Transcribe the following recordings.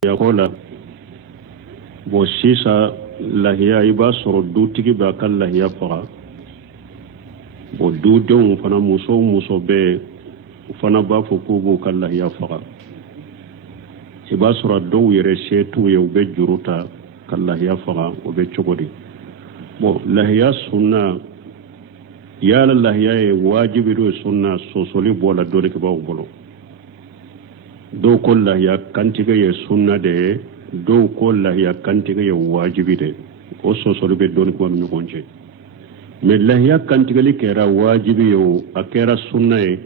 ya kola bo sisa lahiya iba soro dutigi ba kan lahiya faga bo dudenw fana muso be fana b'a fɔ k'u b'u ka lahiya faga i b'a sɔrɔ dɔw yɛrɛ se t'u ye u bɛ juru ta ka lahiya faga o bɛ cogo di bon lahiya sunna yala lahiya ye wajibi do sunna sosoli bɔla dɔ de kɛbaaw bolo dɔw ko lahiya kantigɛ ye sunna de ye dɔw ko lahiya kantigɛ ye wajibi de o sosoli bɛ dɔɔni kuma ni ɲɔgɔn cɛ mais lahiya kantigɛli kɛra wajibi ye o a kɛra sunna ye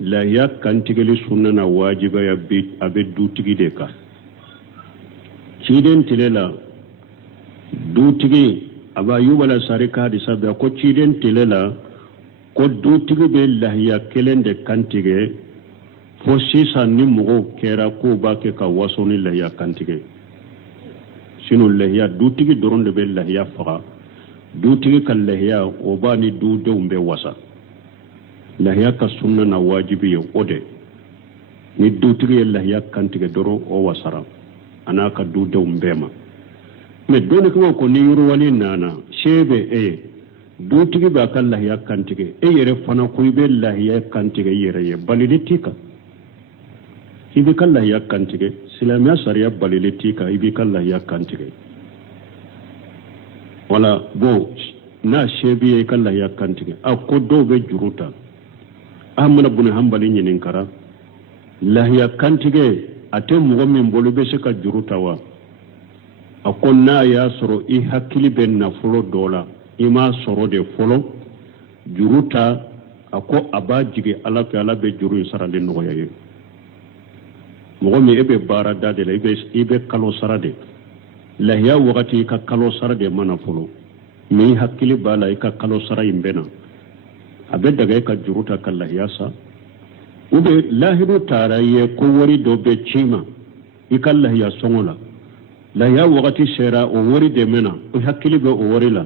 lahiya kantigɛli sunna na wajibaya a bɛ dutigi de kan ciden tile la dutigi aba yubala sari ka hadisa bɛ ko ciden tile la ko dutigi bɛ lahiya kelen de kantigɛ fo sisan ni mɔgɔw kɛra k'u b'a kɛ ka waso ni lahiya kantigɛ sinon lahiya dutigi dɔrɔn de bɛ lahiya faga dutigi ka lahiya o b'a ni dudenw bɛ wasa lahiya ka sunna na wajibi ye o de ni dutigi ye lahiya kantigɛ dɔrɔn o wasara a n'a ka dudenw bɛɛ ma mais dɔɔni kuma ko ni yiriwali nana se bɛ e ye dutigi b'a ka lahiya kantigɛ e yɛrɛ fana ko i bɛ lahiya kantigɛ i yɛrɛ ye balili t'i kan i b'i ka lahiya kantigɛ silamɛya sariya balili t'i kan i b'i ka lahiya kantigɛ wala bon n'a se b'i ye i ka lahiya kantigɛ a ko dɔw bɛ juru ta Ahmad bin Hanbali ɲininkara lahiya kantigɛ a tɛ mɔgɔ min bolo bɛ se ka juru ta wa a ko n'a y'a sɔrɔ i hakili bɛ nafolo dɔ la i m'a sɔrɔ de fɔlɔ juru ta a ko a b'a jigin Ala fɛ Ala bɛ juru in sarali nɔgɔya ye mɔgɔ min e bɛ baara da de la i bɛ kalo sara de lahiya wagati i ka kalo sara de mana fɔlɔ mais i hakili b'a la i ka kalo sara in bɛ na a bɛ daga e ka juru ta ka lahiya sa ou bien lahiru taara ye ko wari dɔ bɛ ci ma i ka lahiya sɔngɔ la lahiya wagati sera o wari de mɛna i hakili bɛ o wari la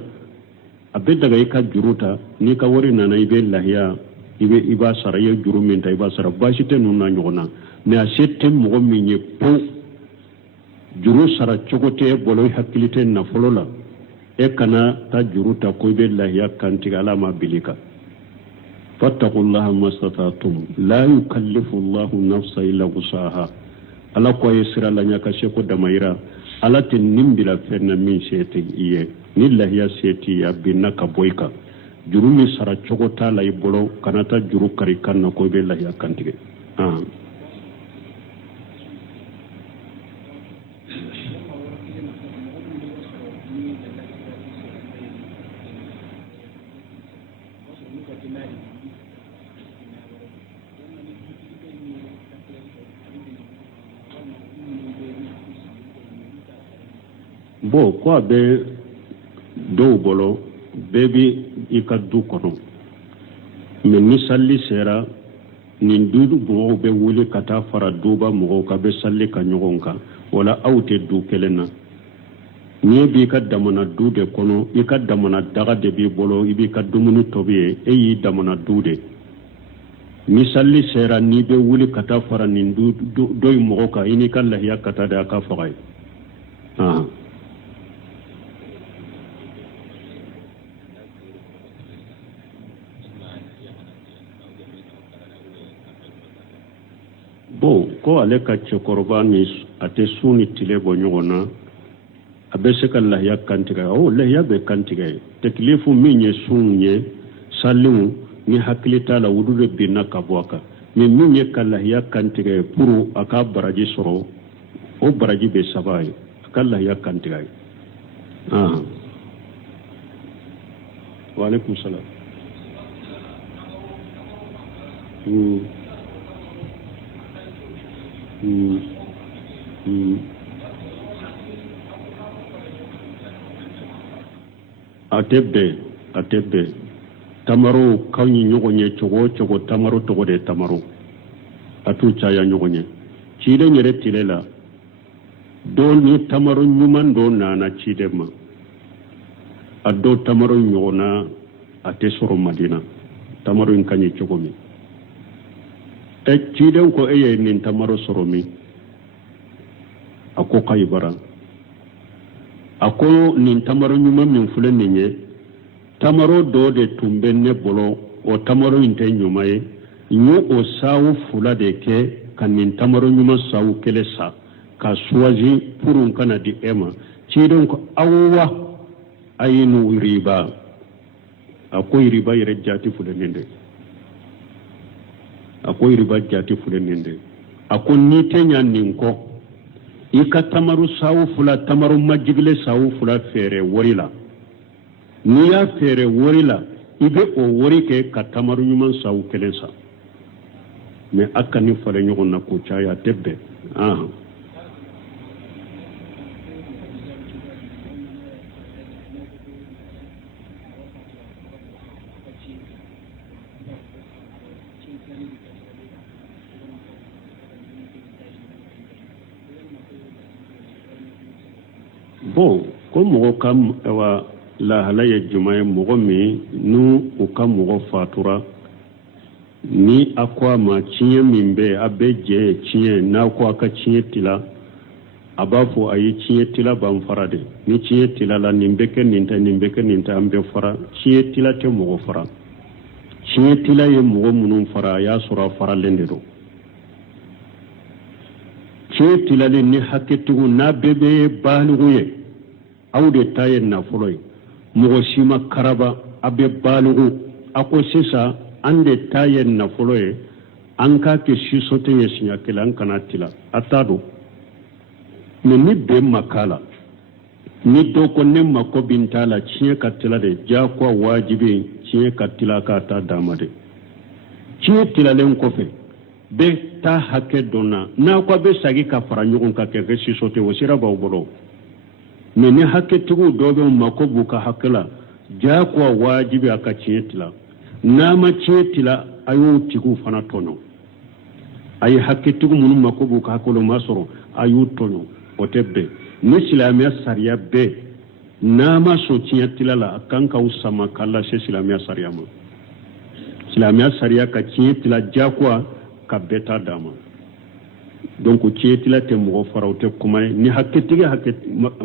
a bɛ daga i ka juru ta n'i ka wari nana i bɛ lahiya i b'a sara i ye juru min ta i b'a sara baasi tɛ ninnu na ɲɔgɔn na mais a se tɛ mɔgɔ min ye po juru sara cogo tɛ e bolo i hakili tɛ nafolo la e kana ta juru ta ko i bɛ lahiya kantigɛ Ala ma bili kan فاتقوا الله ما استطعتم لا يكلف الله نفسا الا وسعها ala ko yesira la nya ka sheko damayira ala tin nimbila fenna min seti iye ni lahiya seti ya binna ka boyka juru mi sara chogota la ibolo kanata juru kari kanna ko be lahiya kantige bo ko a bɛ dɔw bolo bɛɛ bi i ka du kɔnɔ mais ni sali sera nin du mɔgɔw bɛ wuli ka taa fara duba mɔgɔw ka bɛ sali ka ɲɔgɔn kan wala aw tɛ du kelen na n'i b'i ka damana du de kɔnɔ i ka damana daga de b'i bolo i b'i ka dumuni tobi ye e y'i damana du de ni sali sera n'i bɛ wuli ka taa fara nin du dɔ in mɔgɔ kan i n'i ka lahiya ka taa de a ka faga ye bon ko ale ka cɛkɔrɔba ni a tɛ sun ni tile bɔ ɲɔgɔn na a bɛ se ka lahiya kantigɛ o lahiya bɛ kantigɛ tɛkilifu min ye sun ye salenw ni hakili t'a la olu de binna ka bɔ a kan mais min ye ka lahiya kantigɛ pour a ka baraji sɔrɔ o baraji bɛ saba ye a ka lahiya kantigɛ ye wa alaikum salam a tɛ bɛn tamaro kaw ni ɲɔgɔn ye cogo o cogo tamaro tɔgɔ de tamaro a t'u caya ɲɔgɔn ye ciden yɛrɛ tile la dɔw ni tamaro ɲuman dɔ nana ciden ma a dɔw tamaro ɲɔgɔnna a tɛ sɔrɔ Madina tamaro in ka ɲi cogo min ciden ko e ye nin tamaro sɔrɔ min ako kaybara ako nin tamaro nyuma min fule ninye tamaro do de tumbe ne bolo o tamaro inte nyuma ye nyu o sawu fula de ke kan nin tamaro nyuma sawu kele sa ka suwaji purun kana di ema cidon ko awwa ayinu riba akoy riba yere jati fule nende akoy riba jati fule nende akon ni tenya ninko ika tamaru sawu fula tamaru majigle sawu fula fere worila ni ya fere worila ibe o wori ke ka tamaru nyuman sawu kelensa me akani fale nyogon na ko chaya tebbe bon ko mogo kam wa la halaya jumaye mogo mi nu o kam mogo fatura ni akwa ma cinye mimbe abe je cinye na ko aka cinye tila abafo ayi cinye tila ban farade ni cinye tila la nimbeke ninta ambe fara cinye tila te mogo fara cinye tila ye mogo munun fara ya sura fara lendero cinye tila le ni haketugu na bebe baluguye awde tayen na foloy mogo sima karaba abe balugu ako sisa ande tayen na foloy anka ke shisote yesinya kala ankana tila atado ni be makala ni do ko ne mako bintala ciye katila de jakwa wajibi ciye katila ka ta damade ciye tila len kofe be ta hake dona na ko be sagi ka fara nyugun ka ke shisote wasira ba bolo mene hake tugu dobe mako buka hakala jakwa wajibi aka ciye tila na ma ciye tila ayu tigu fana tono ay hake tugu munu mako buka hakolo masoro ayu tono otebbe ni silamiya sariya be nama so ciye tila la kanka usama kala she silamiya sariya ma silamiya sariya ka ciye tila jakwa ka beta dama donc ciye tila te mo farawte kuma ni hakketige hakke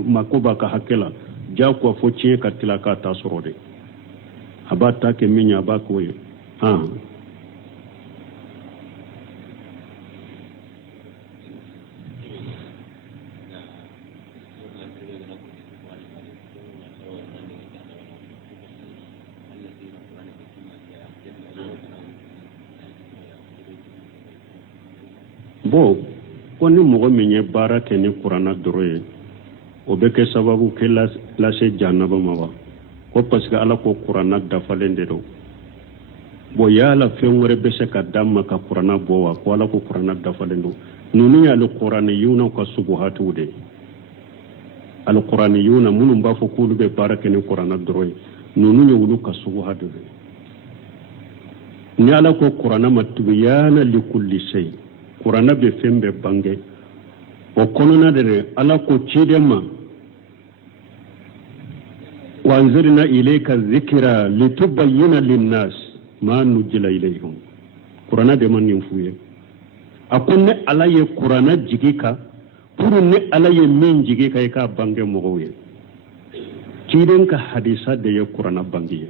makoba ka hakkela jakwa fo ciye ka tila ka tasorode abata ke minya ba ko ye bo koni mogo minye bara ke ni qur'ana doroye o be ke sababu ke la se jannaba mawa ko parce que ala ko qur'ana dafalende do bo yala fengore be se ka damma ka qur'ana bo wa ko ala ko qur'ana dafalendo nunu ya al qur'ana yuna ka subuhatu de al qur'ana yuna munum ba fo kulu be bara ke ni qur'ana doroye nunu ya wulu ka subuhatu de ni ala ko qur'ana matbiyana li kulli shay qur'ana be fembe bange o konona de ala ko cidema wanzirna ilayka dhikra litubayyana linnas ma nujila ilayhim qur'ana de man yinfuye akonne ala ye qur'ana jigika pour ne ala ye min jigika ka bange mogoye ciden ka hadisa de ye qur'ana bangiye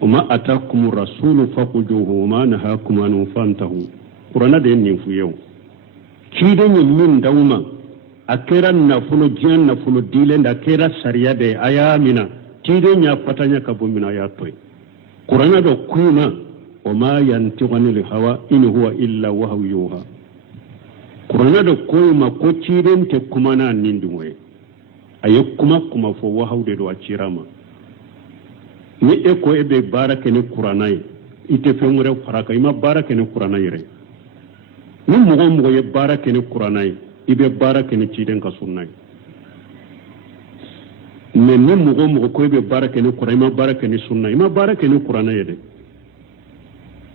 وما أتاكم الرسول فخذوه وما نهاكم عنه فانتهوا قرآن ده نفيو كيدن من دوما أكيرا نفلو جان نفلو ديلن أكيرا سريا ده أيامنا كيدن يفتanya كبو من آياتوي قرآن ده كونا وما ينطق عن الهوى إن هو إلا وحي يوحى قرآن ده كوما كو كيدن تكمانا نندوي أيكما كما فو وحي ده دو أشيراما ni eko ebe barake ni qur'ana yi ite femure faraka ima barake ni qur'ana yire ni mogo ye barake ni qur'ana yi ibe barake ni ciden ka sunna yi mais ni mogo ko ebe barake ni qur'ana ima barake ni sunna ima barake ni qur'ana yede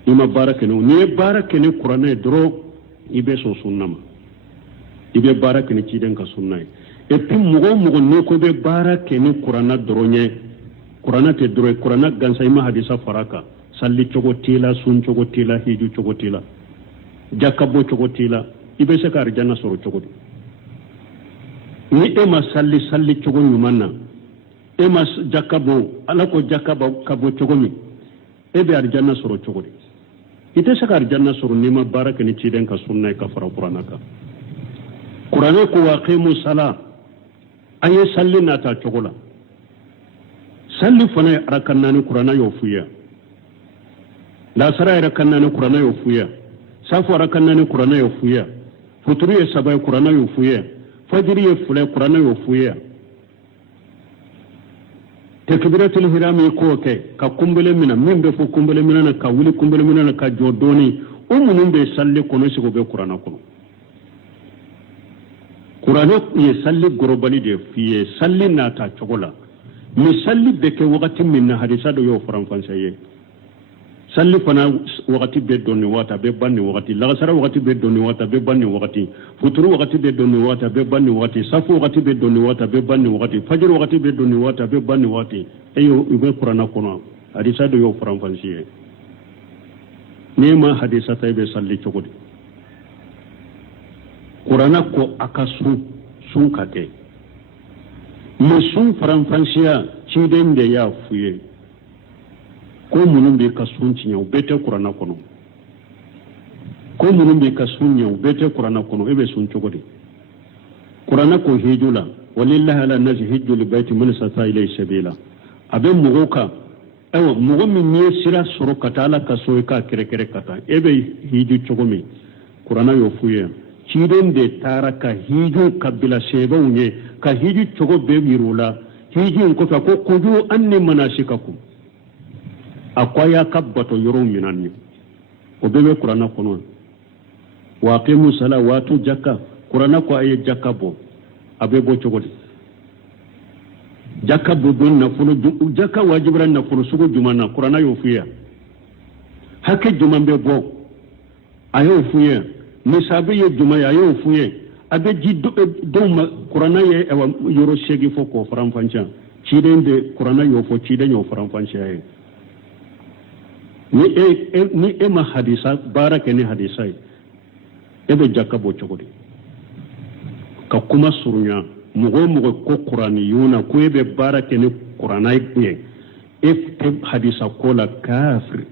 ima barake ni barake ni qur'ana yi dro ibe so sunna ma ibe barake ni ciden ka sunna yi et puis mogo ni ko be barake ni qur'ana dronye qur'ana te dro qur'ana gansa ima hadisa faraka salli chogo tila sun chogo tila hiju chogo tila jakabo chogo tila ibe se ka arjanna soro cogodi ni ema salli cogo ɲuman na ema jakabo ala ko jakaba kabo cogomi ebe arjanna soro cogodi ite se ka arjanna soro nima baara kɛ ni ciden ka sunna ka fara kurana kan kurana ko waqimu sala an ye salli nata cogo la salli fana ye arakannani kurana y'o fuya lasara yɛrɛ kannani kurana y'o fuya safu arakannani kurana y'o fuya futuru ye saba ye kurana y'o fuya fajiri ye fula kurana y'o fuya takbiratul ihram ye ko kɛ ka kumbele mina min bɛ fɔ kumbele mina na ka wuli kumbele mina na ka jɔ dɔɔni o minnu bɛ salli kɔnɔ sigi o bɛ kurana kɔnɔ kurana ye salli gorobali de f'i ye salli nata cogo la mais salli bɛ kɛ wagati min na hadisa dɔ y'o faranfasiya ye salli fana wagati bɛ dɔn nin waati a bɛ ban nin wagati lagasara wagati bɛ dɔn nin waati a bɛ ban nin wagati futuru wagati bɛ dɔn nin waati a bɛ ban nin wagati safu wagati bɛ dɔn nin waati a bɛ ban nin wagati fajiri wagati bɛ dɔn nin waati a bɛ ban nin wagati e y'o u bɛ kurana kɔnɔ hadisa dɔ y'o faranfasiya ye n'i ma hadisa ta i bɛ salli cogo di kurana ko a ka sun ka kɛ mais sun faranfasiya ciden de y'a f'u ye ko minnu bɛ ka sun tiɲɛ u bɛɛ tɛ kurana kɔnɔ ko minnu bɛ ka sun ɲɛ u bɛɛ tɛ kurana kɔnɔ e bɛ sun cogo di kurana ko hiju la walillahi ala nasi hijjul bayti man istata ilayhi sabila a bɛ mɔgɔw kan ayiwa mɔgɔ min n'i ye sira sɔrɔ ka taa ala ka so i k'a kɛrɛkɛrɛ ka taa e bɛ hiju cogo min kurana y'o f'u ye ciden de taara ka hiju kabila sɛbɛnw ye ka hiju cogo bɛɛ yir'u la hiju in kɔfɛ ko kuju an ni manasikakum a ko a y'a ka bato yɔrɔw ɲinan ye o bɛɛ bɛ kurana kɔnɔ waqimu sala waatu jaka kurana ko a ye jaka bɔ a bɛ bɔ cogo di jaka bɔ don nafolo jaka wajibira nafolo sugu jumɛn na kurana y'o f'u ye hakɛ jumɛn bɛ bɔ a y'o f'u ye misaabi ye jumɛn ye a y'o f'u ye a bɛ di dɔw ma kurana ye yɔrɔ seegin fɔ k'o faranfasiya ciden de kurana y'o fɔ ciden y'o faranfasiya ye ni e ma hadisa baara kɛ ni hadisa ye e bɛ jaka bɔ cogo di ka kuma surunya mɔgɔ o mɔgɔ ko kuraniyuna ko e bɛ baara kɛ ni kurana ye e tɛ hadisa ko la kafiri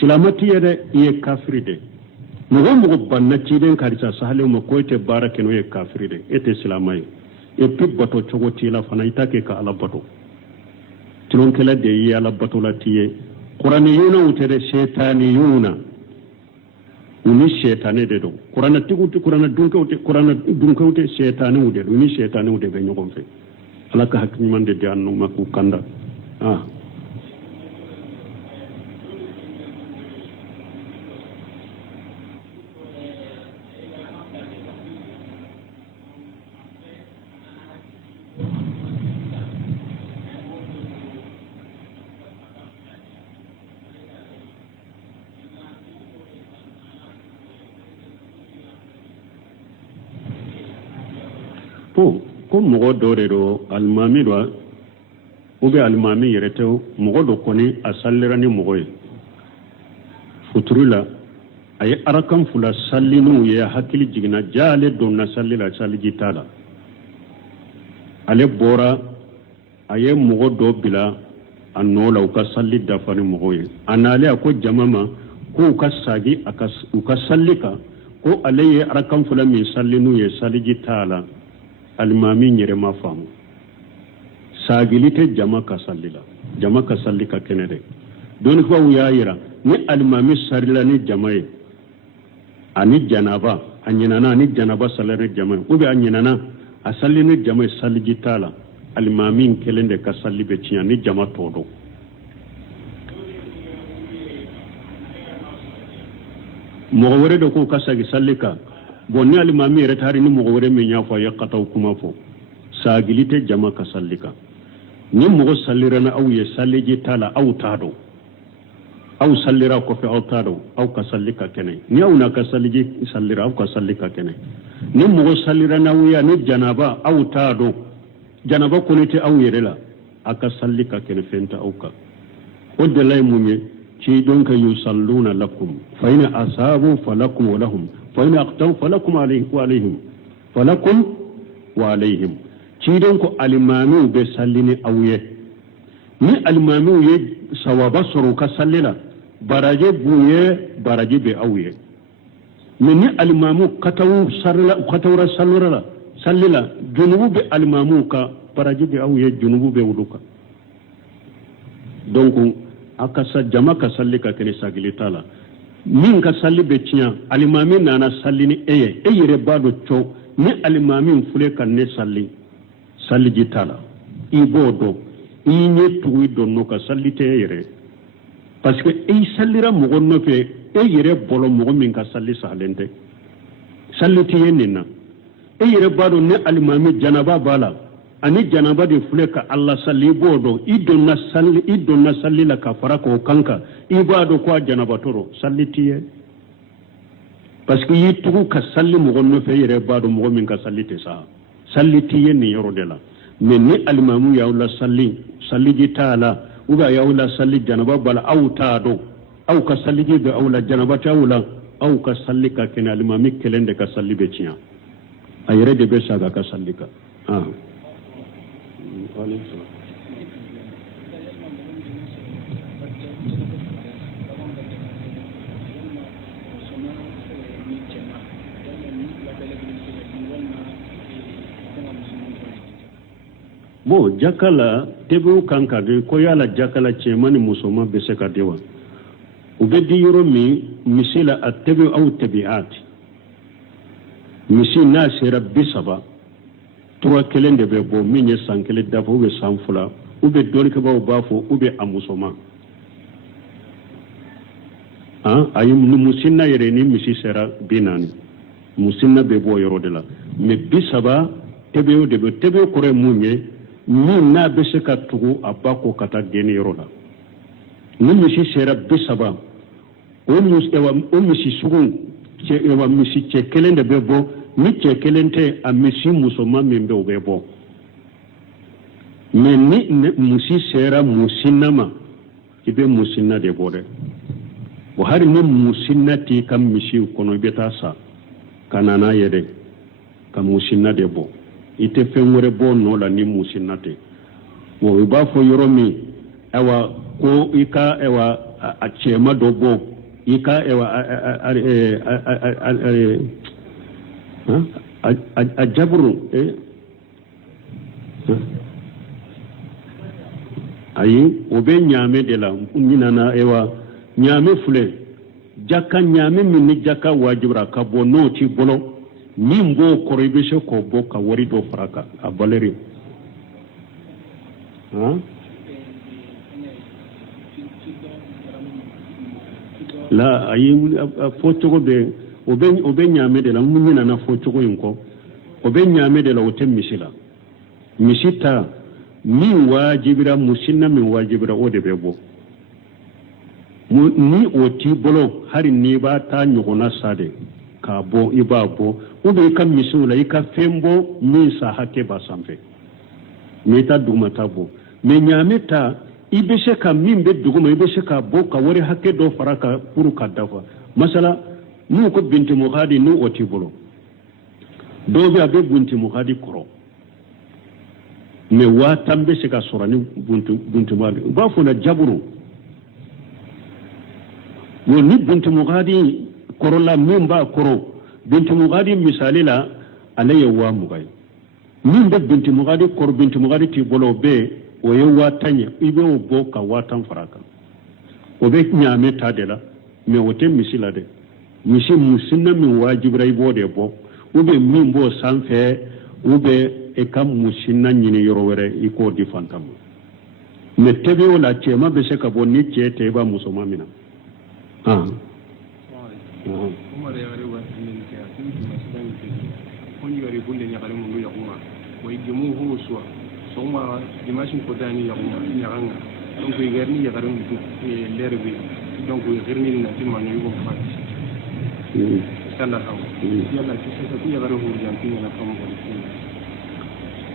silama ti ye dɛ i ye kafiri de mɔgɔ o mɔgɔ banna ciden ka hadisa sahalen ma ko e tɛ baara kɛ n'o ye kafiri de e tɛ silama ye e pi bato cogo t'i la fana i t'a kɛ ka ala bato tilonkɛla de ye ala bato la t'i ye kuraniyuna tɛ dɛ setaniyuna u ni setane de don kuranatigiw tɛ kurana dunkɛw tɛ setaniw de don u ni setaniw de bɛ ɲɔgɔn fɛ ala ka hakili ɲuman de di an n'u ma k'u kanda ko mɔgɔ dɔ de don alimami don ou bien alimami yɛrɛ tɛ mɔgɔ dɔ kɔni a sallira ni mɔgɔ ye futuru la a ye arakan fula salli n'u ye hakili jiginna ja ale donna salli la saliji t'a la ale bɔra a ye mɔgɔ dɔ bila a nɔ la u ka salli dafa ni mɔgɔ ye a n'ale a ko jama ma ko u ka sagi u ka salli kan ko ale ye arakan fula min salli n'u ye saliji t'a la alimami yɛrɛ ma faamu sagili tɛ jama ka salli la jama ka salli ka kɛnɛ dɛ dɔnnibaw y'a yira ni alimami sarila ni jama ye ani janaba a ɲinana ani janaba salila ni jama ye ou bien a ɲinana a salli ni jama ye salliji t'a la alimami kelen de ka salli bɛ tiɲɛ ni jama tɔ dɔn mɔgɔ wɛrɛ de k'o ka sagi salli kan bon ni alimami yɛrɛ tari ni mɔgɔ wɛrɛ min y'a fɔ a ye kataw kuma fɔ sagili tɛ jama ka salli kan ni mɔgɔ sallira na aw ye salliji t'a la aw t'a dɔn aw sallira kɔfɛ aw t'a dɔn aw ka salli ka kɛnɛ ni aw n'a ka salliji sallira aw ka salli ka kɛnɛ ni mɔgɔ sallira n'aw ye ni janaba aw t'a dɔn janaba kɔni tɛ aw yɛrɛ la a ka salli ka kɛnɛ fɛn tɛ aw kan o de la ye mun ye ci donc yusalluna lakum fa in asabu falakum wa lahum fa in aqtaw falakum alayhim falakum wa alayhim ci donc alimami be sallini awye ni alimami ye sawaba soro ka sallila baraje buye baraje be awye ni alimamu katawra sallila junubu be alimamu ka baraje be awye junubu be wuduka donc akasa jama ka salli ka kene sagilitala min ka salli be tiya alimami nana salli ni eyere bado cho ni alimami fule kan ne salli jitala ibodo inye tuwi donno ka salli te yere parce que sallira mogo no fe yere bolo mogo min ka salli salente salli te yenina yere bado ne alimami janaba bala ani janaba de fule ka Allah salli bodo idonna salli la ka fara ko kanka ibado ko janaba toro salli tiye parce que yitu ka salli mo gonno fe yere bado mo min ka salli te sa salli tiye ni yoro de la mais ni alimamu ya Allah salli ji taala uga ya Allah salli janaba bala aw taado aw ka salli ji be awla janaba taawla aw ka salli ka ken alimami kelende ka salli be tiya ayre de be saga ka salli ka bo jakala tebu kanka de ko yala jakala chemani musoma be se ka dewa ubedi yoro mi misila attebu aw tabiat misi na sera bisaba trois kelen de be bo minye sankele dafo be sanfula ube doni ke bawo bafo ube amusoma ayum nu musinna yere ni misi sera binani musinna be bo yoro de la me bisaba tebe de be tebe kore munye min na be se ka tugu abako kata geni yoro la ni misi sera bisaba o misi sugun che ewa misi che kelen de be bo ni che kelente a misi musoma min be bo mais ni musi sera musinama ibe musinna de bode bo hari ni musinnati kam misi kono beta sa kanana yede kam musinna de bo ite fengore bo no la ni musinnate bo iba fo yoromi ewa ko ika ewa a chema do bo ika ewa a jabru ayi obe nyame de la nyinana ewa nyame fule jaka nyame minni jaka wajibra ka bo no ti bolo nimbo koribeshe ko bo ka wari do faraka a baleri la ayi fotogo be obe nyame de la nyinana fotogo yinko obe nyame de la wote misila misita min wajibira musinna min wajibira o de be bo ni oti bolo hari ni ba ta nyogona sade ka bo iba bo ube ka misula ika fembo min sa hake ba sanfe meta dumata bo me nyameta ibese ka min be duguma ibese ka bo ka wari hake do faraka puru ka dafa masala nu ko binti mughadi nu oti bolo do be abe binti mughadi koro me wa tambe se ka sorani buntu mughadi ba fo na jaburu wo ni binti mughadi koro la min ba koro binti mughadi misali la alaye wa mugai min be binti mughadi koro binti mughadi ti bolo be o ye wa tanya ibe o bo ka watan faraka o be nyame ta de la me wote misila de misi musinna min wajibra ibo de bo ube min bo sanfe ube e kam musinna nyini yoro were iko di fantam me tebe wala chema be se ka bo ni chete ba musoma mina Umar ya gari wasu ne ke a cikin masu dan ke kun yi gari bunde ya gari mun ya kuma wai gimu hu suwa so ma dimashin ko dani ya kuma ya ganga don ku gari ni ya gari mun ku lerbe don ku gari ni na tin manu yugo fa sana hawo ya la ci sai ku ya gari hu ya tin na kama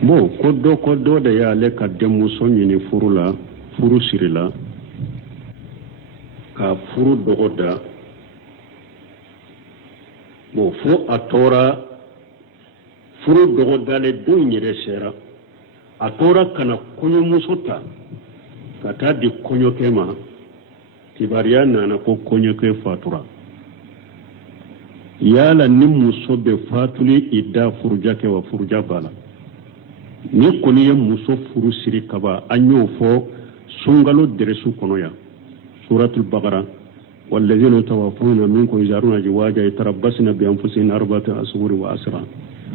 bo kodo da ya le ka demu sonyi ni furu sirila ka furu dogo da bon fo a tora furu dogo dale don yɛrɛ sera a tora kana kɔɲɔmuso ta ka taa di kɔɲɔkɛ ma kibariya nana ko kɔɲɔkɛ fatura yala ni muso bɛ fatuli i da furuja kɛ wa furuja b'a la ni kɔni ye muso furu siri kaba an y'o fɔ sunkalo dɛrɛsu kɔnɔ yan suratul baqara والذين توفون منكم يزارون أزواجا يتربصن بأنفسهن أربعة أشهر وعشرا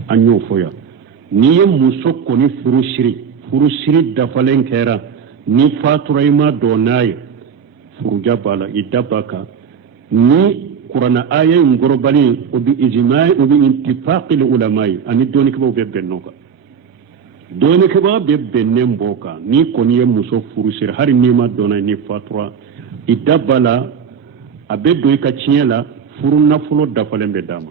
an y'o fɔ yan n'i ye muso kɔni furu siri dafalen kɛra ni fatura i ma dɔn n'a ye furuja b'a la i da b'a kan ni kuranna aya in kɔrɔbali o bi ijma'i o bi intifaqil ulama'i ani dɔnnikɛbaw bɛ bɛn ɲɔgɔn kan dɔnnikɛbaw bɛ bɛnnen bɔ kan n'i kɔni ye muso furu siri hali n'i ma dɔn n'a ye ni fatura i da b'a la a bɛ don i ka tiɲɛ la furu nafolo dafalen bɛ d'a ma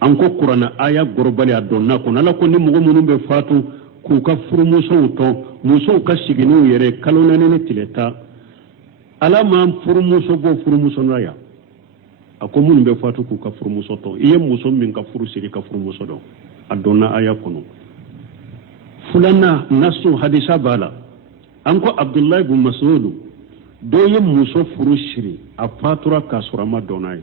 an ko kuranna aya gorobali a donna kɔnɔ ala ko ni mɔgɔ minnu bɛ fatu k'u ka furumusow tɔn musow ka sigi n'u yɛrɛ kalo naani ni tile tan ala ma furumuso bɔ furumuso la yan a ko minnu bɛ fatu k'u ka furumuso tɔn i ye muso min ka furu siri ka furumuso dɔn a donna aya kɔnɔ filanan nasu hadisa b'a la an ko abdullahi ibn mas'ud dɔ ye muso furu siri a fatura k'a sɔrɔ a ma dɔn n'a ye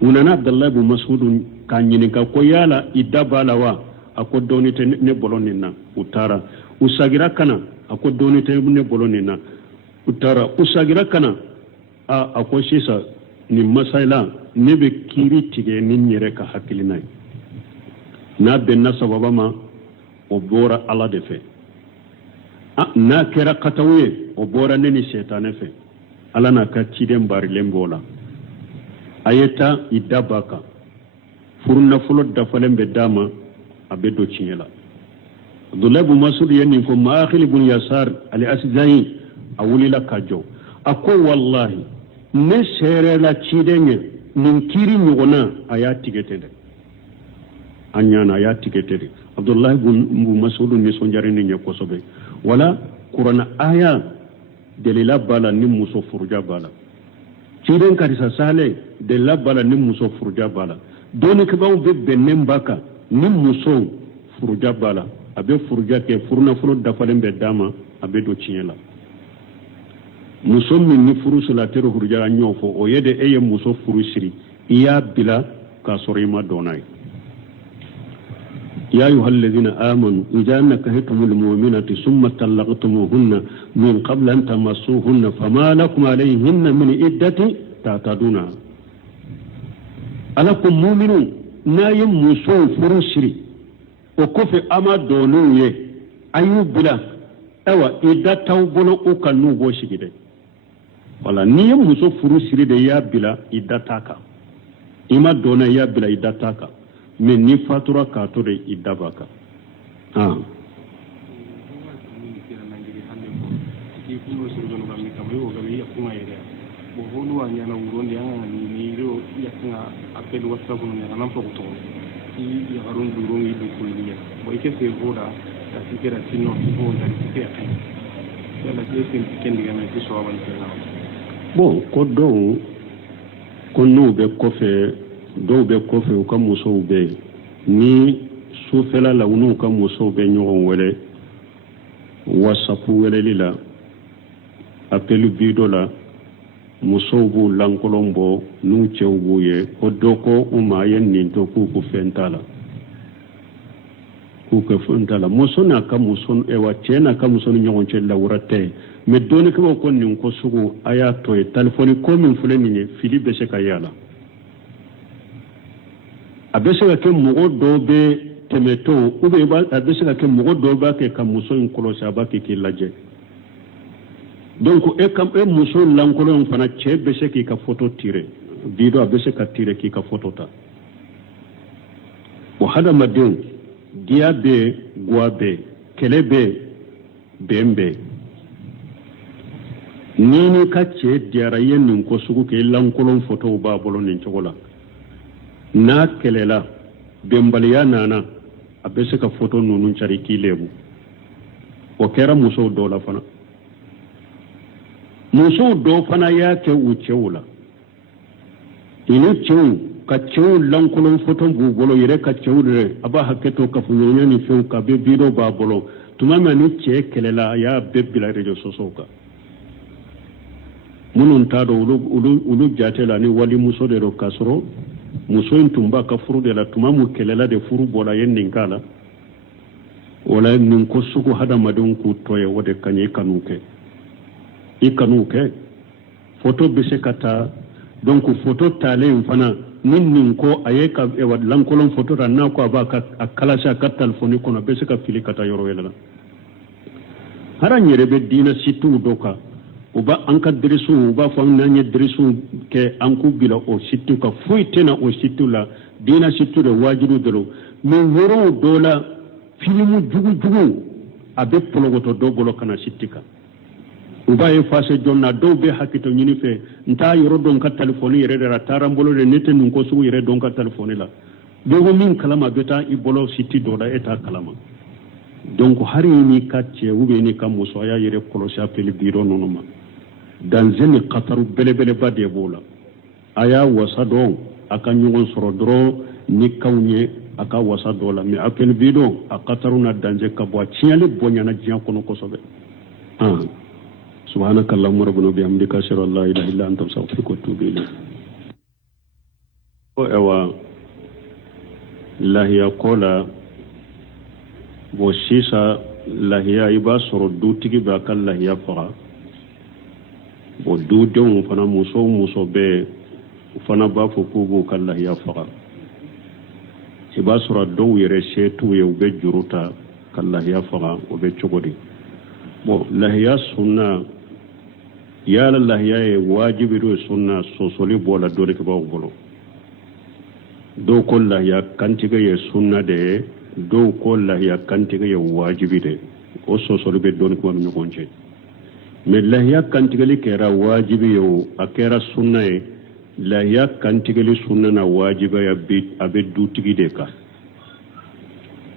u nana abdullahi ibn mas'ud k'a ɲininka ko yala i da b'a la wa a ko dɔɔni tɛ ne bolo nin na u taara u sagira kana a ko dɔɔni tɛ ne bolo nin na u taara u sagira kana a ko sisan nin masala ne bɛ kiiri tigɛ ni n yɛrɛ ka hakilina ye n'a bɛnna sababa ma o bɔra ala de fɛ n'a kɛra kataw ye o bɔra ne ni sɛtanɛ fɛ ala n'a ka ciden barilen b'o la a ye taa i da b'a kan furu nafolo dafalen bɛ d'a ma a bɛ don tiɲɛ la abdullahi ibn mas'ud ye nin fɔ ma'akhil ibn yasar al-asja'i a wulila ka jɔ a ko wallahi ne sɛrɛla ciden ye nin kiiri ɲɔgɔnna a y'a tigɛ tɛ dɛ a ɲana a y'a tigɛ tɛ de abdullahi ibn mas'ud nisɔndiyara nin ye kosɛbɛ wala kuranna aya delila b'a la ni muso furuja b'a la ciden karisa sale delila b'a la ni muso furuja b'a la dɔnnikɛbaw bɛ bɛnnen b'a kan ni muso furuja b'a la a bɛ furuja kɛ furunafolo dafalen bɛ d'a ma a bɛ don tiɲɛ la muso min ni furu sila tere furuja an y'o fɔ o ye de e ye muso furu siri i y'a bila k'a sɔrɔ i ma dɔn n'a ye يا أيها الذين آمنوا إذا نكحتم المؤمنات ثم طلقتموهن من قبل أن تمسوهن فما لكم عليهن من عدة تعتدونها ألكم مؤمنون نايم مسو فرسري وكفي أما دونوية أيوب بلا أوا إذا توبنا أكنو بوشكده ولا نيم مسو فرسري ده يا بلا إذا تاكا إما دونا يا بلا إذا تاكا mais ni fatura ka to de i daba kan bon ko dɔw ko n'u bɛ kɔfɛ dɔw bɛ kɔfɛ u ka musow bɛ ni sufɛla la u n'u ka musow bɛ ɲɔgɔn wɛrɛ wasapu wɛrɛli la apelu bido la musow b'u lankolon bɔ n'u cɛw b'u ye ko dɔ ko u ma ye nin to k'u ko fɛn t'a la k'u kɛ fɛn t'a la muso n'a ka muso wa cɛ n'a ka muso ni ɲɔgɔn cɛ lawura tɛ mais dɔnnikɛbaw ko nin ko sugu a y'a to ye telefɔni ko min filɛ nin ye fili bɛ se ka y'a la a bɛ se ka kɛ mɔgɔ dɔw bɛ tɛmɛtɔ ou bien a bɛ se ka kɛ mɔgɔ dɔw b'a kɛ ka muso in kɔlɔsi a b'a kɛ k'i lajɛ donc e muso lankolon fana cɛ bɛ se k'i ka photo tirer video a bɛ se ka tirer k'i ka photo ta o hadamadenw diya bɛ guwa bɛ kɛlɛ bɛ bɛn bɛ ni ka cɛ diyara ye nin ko sugu kɛ lankolon photo b'a bolo nin cogo la n'a kɛlɛla bɛnbaliya nana a bɛ se ka photo ninnu cari k'i lebu o kɛra musow dɔw la fana muso do fana y'a kɛ u cɛw la ini cɛw ka cɛw lankolon fɔtɔn b'u bolo yɛrɛ ka cɛw yɛrɛ a b'a hakɛ to kafoɲɔgɔnya ni fɛnw ka bɛ bidɔ b'a bolo tuma min ni cɛ kɛlɛla a y'a bɛɛ bila réseaux sociaux kan minnu t'a dɔn olu jate la ni walimuso de don k'a sɔrɔ muso in tun b'a ka furu de la tuma min kɛlɛla de furu bɔra ye nin k'a la o la nin ko sugu hadamadenw k'u tɔ ye o de ka ɲi i kan'u kɛ photo bɛ se ka taa donc photo talen fana ni nin ko a ye ka lankolon photo ta n'a ko a b'a ka kalasi a ka telefɔni kɔnɔ bɛ se ka fili ka taa yɔrɔ wɛrɛ la hara n yɛrɛ bɛ diinɛ situw dɔ kan u b'a an ka dirisiw u b'a fɔ n'an ye dirisiw kɛ an k'u bila o situw kan foyi tɛna o situw la diinɛ situ de wajibi dɔrɔn mais yɔrɔw dɔ la filimu jugujugu a bɛ pɔlɔgɔtɔ dɔw bolo ka na siti kan u b'a ye fase jɔn na dɔw bɛ hakɛto ɲini fɛ n t'a yɔrɔ dɔn ka telefɔni yɛrɛ de la taara n bolo de ne tɛ nin ko sugu yɛrɛ dɔn ka telefɔni la dogo min kalama bɛ taa i bolo siti dɔ la e t'a kalama donc hari n'i ka cɛ ou bien n'i ka muso a y'a yɛrɛ kɔlɔsi a peli biro ninnu ma danger ni khataru belebeleba de b'o la a y'a wasa dɔn a ka ɲɔgɔn sɔrɔ dɔrɔn ni kanw ye a ka wasa dɔ la mais a peli biro a khataru na danger ka bɔ a tiɲɛli bonyana diɲɛ kɔnɔ kosɛbɛ سبحانك اللهم ربنا بحمدك اشهد ان لا اله الا انت استغفرك واتوب اليك ewa lahiya kola bo sisa lahiya i b'a sɔrɔ dutigi b'a ka lahiya faga bo dudenw fana muso bɛɛ u fana b'a fɔ k'u b'u ka lahiya faga i b'a sɔrɔ dɔw yɛrɛ se t'u ye u bɛ juru ta ka lahiya faga o bɛ cogo di bon lahiya sunna yala lahiya ye wajibi do sunna sosoli bola dole ke bawo bolo do ko lahiya kantige ye sunna de do ko lahiya kantige ye wajibi de o sosoli be don ko mi gonje mais lahiya kantige li kera wajibi yo akera sunna ye lahiya kantige li sunna na wajiba ya bi abe dutigi de ka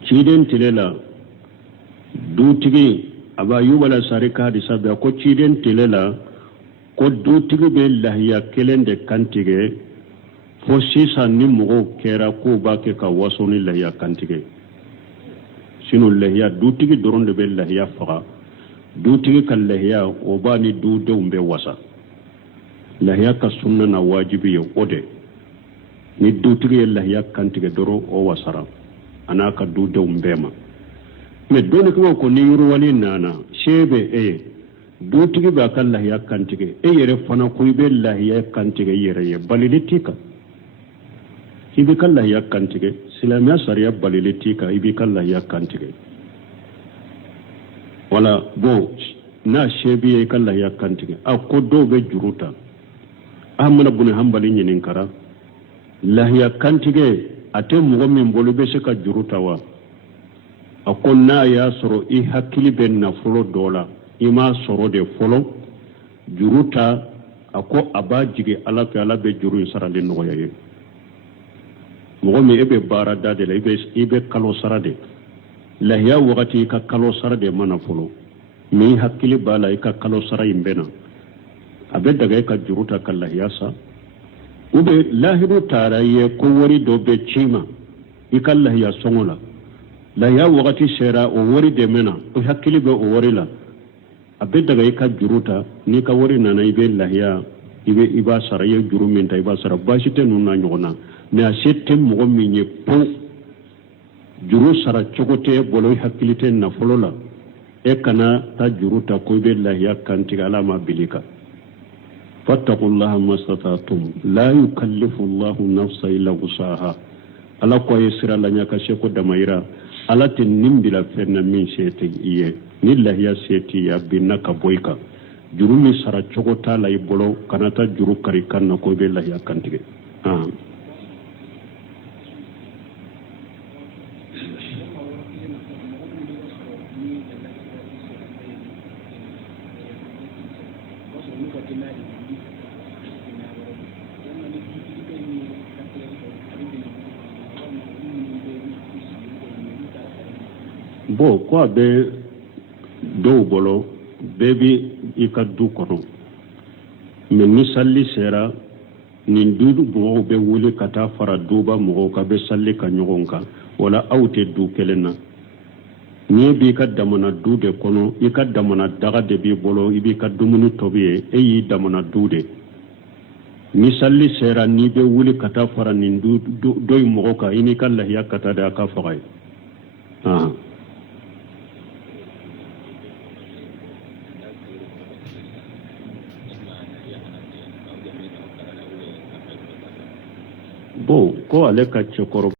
ciden tilela dutigi aba yubala sarika di sabe ko ciden tilela ko dutigi be lahiya kelen de kantige fo sisan ni mɔgɔw kɛra ko b'a kɛ ka waso ni lahiya kantige sino lahiya dutigi dɔrɔn de bɛ lahiya faga dutigi ka lahiya o b'a ni dudenw bɛ wasa lahiya ka sunna na wajibi ye o de ni dutigi ye lahiya kantige dɔrɔn o wasara a n'a ka dudenw bɛɛ ma mais dɔnnikibaw ko ni yiriwali nana se bɛ e ye dutigi b'a ka lahiya kantige e yɛrɛ fana ko i bɛ lahiya kantige i yɛrɛ ye balili t'i kan i b'i ka lahiya kantige silamɛya sariya balili t'i kan i b'i ka lahiya kantige wala bon n'a se b'i ye i ka lahiya kantige a ko dɔw bɛ juru ta Ahmad bin Hanbali ɲininkara lahiya kantige a tɛ mɔgɔ min bolo i bɛ se ka juru ta wa a ko n'a y'a sɔrɔ i hakili bɛ nafolo dɔ la i m'a sɔrɔ de fɔlɔ juru ta a ko a b'a jigi Ala fɛ Ala bɛ juru in sarali nɔgɔya ye mɔgɔ min e bɛ baara da de la i bɛ kalo sara de lahiya wagati i ka kalo sara de mana fɔlɔ mais i hakili b'a la i ka kalo sara in bɛ na a bɛ daga i ka juru ta ka lahiya sa ou bien lahidu taara ye ko wari dɔ bɛ ci ma i ka lahiya sɔngɔ la lahiya wagati sera o wari de mɛna i hakili bɛ o wari la a bɛ daga i ka juru ta n'i ka wari nana i bɛ lahiya i b'a sara i ye juru min ta i b'a sara baasi tɛ ninnu na ɲɔgɔn na mais a se tɛ mɔgɔ min ye po juru sara cogo tɛ bolo i hakili tɛ nafolo la e kana ta juru ta ko i bɛ lahiya kantigɛ Ala ma bili kan fattaqullaha mastata'tum la yukallifu Allahu nafsan illa wusaha Ala ko ye sira la ɲa ka se ko damayira Ala tɛ nin bila fɛn na min se tɛ i ye ni lahiya se t'i ye a binna ka bɔ i kan juru min sara cogo t'a la i bolo kana ta juru kari kan na ko i bɛ lahiya kantigɛ bon ko a bɛ dɔw bolo bɛɛ bi i ka du kɔnɔ mais ni salli sera nin dudu mɔgɔw bɛ wuli ka taa fara duba mɔgɔw ka bɛ salli ka ɲɔgɔn kan wala aw tɛ du kelen na n'i b'i ka damana du de kɔnɔ i ka damana daga de b'i bolo i b'i ka dumuni tobi ye e y'i damana du de ni salli sera n'i bɛ wuli ka taa fara nin dɔ in mɔgɔ kan i n'i ka lahiya ka taa de a ka faga ye bon ko ale ka cɛkɔrɔba